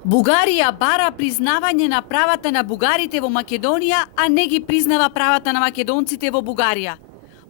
Бугарија бара признавање на правата на бугарите во Македонија, а не ги признава правата на македонците во Бугарија.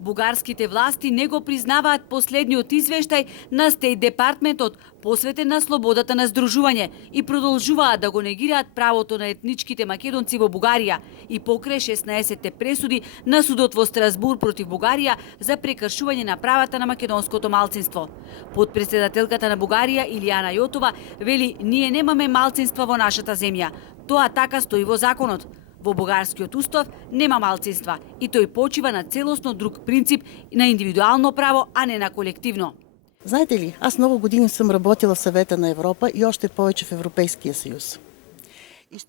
Бугарските власти не го признаваат последниот извештај на Стејт Департментот посветен на слободата на здружување и продолжуваат да го негираат правото на етничките македонци во Бугарија и покрај 16 пресуди на судот во Страсбур против Бугарија за прекршување на правата на македонското малцинство. Подпредседателката на Бугарија Илијана Јотова вели: "Ние немаме малцинства во нашата земја. Тоа така стои во законот. Во бугарскиот устав нема малцинства и тој почива на целосно друг принцип на индивидуално право, а не на колективно." Знаете ли, аз много години съм работила в Съвета на Европа и още повече в Европейския съюз.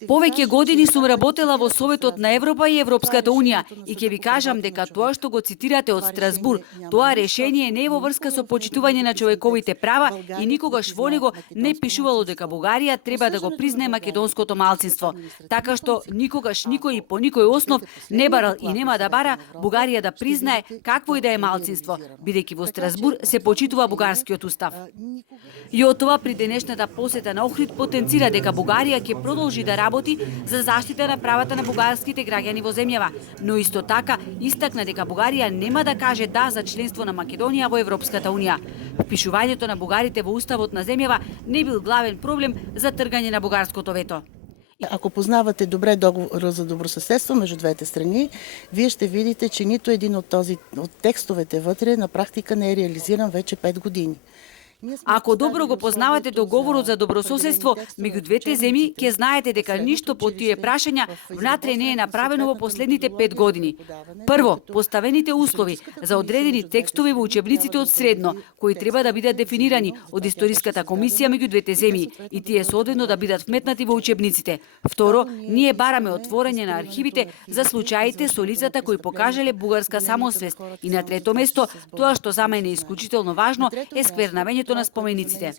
Повеќе години сум работела во Советот на Европа и Европската Унија и ќе ви кажам дека тоа што го цитирате од Страсбур, тоа решение не е во врска со почитување на човековите права и никогаш во него не пишувало дека Бугарија треба да го признае македонското малцинство. Така што никогаш никој и по никој основ не барал и нема да бара Бугарија да признае какво и да е малцинство, бидејќи во Страсбур се почитува бугарскиот устав. Јотова при денешната посета на Охрид потенцира дека Бугарија ќе продолжи да работи за заштита на правата на бугарските граѓани во земјава, но исто така истакна дека Бугарија нема да каже да за членство на Македонија во Европската Унија. Впишувањето на бугарите во уставот на земјава не бил главен проблем за тргање на бугарското вето. Ако познавате добре договора за добросъседство между двете страни, вие ще видите, че нито един от текстовете вътре на практика не е реализиран вече 5 години. Ако добро го познавате договорот за добрососедство меѓу двете земји, ќе знаете дека ништо по тие прашања внатре не е направено во последните 5 години. Прво, поставените услови за одредени текстови во учебниците од средно, кои треба да бидат дефинирани од историската комисија меѓу двете земји и тие соодветно да бидат вметнати во учебниците. Второ, ние бараме отворање на архивите за случаите со лицата кои покажале бугарска самосвест. И на трето место, тоа што за мене е исклучително важно е сквернавењето на спомениците.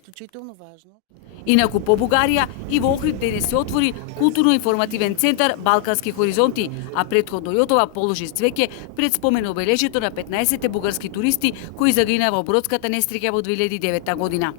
Инаку по Бугарија и во Охрид денес се отвори културно-информативен центар Балкански хоризонти, а претходно Јотова положи цвеќе пред спомен обележјето на 15 бугарски туристи кои загинаа во бродската несреќа во 2009 година.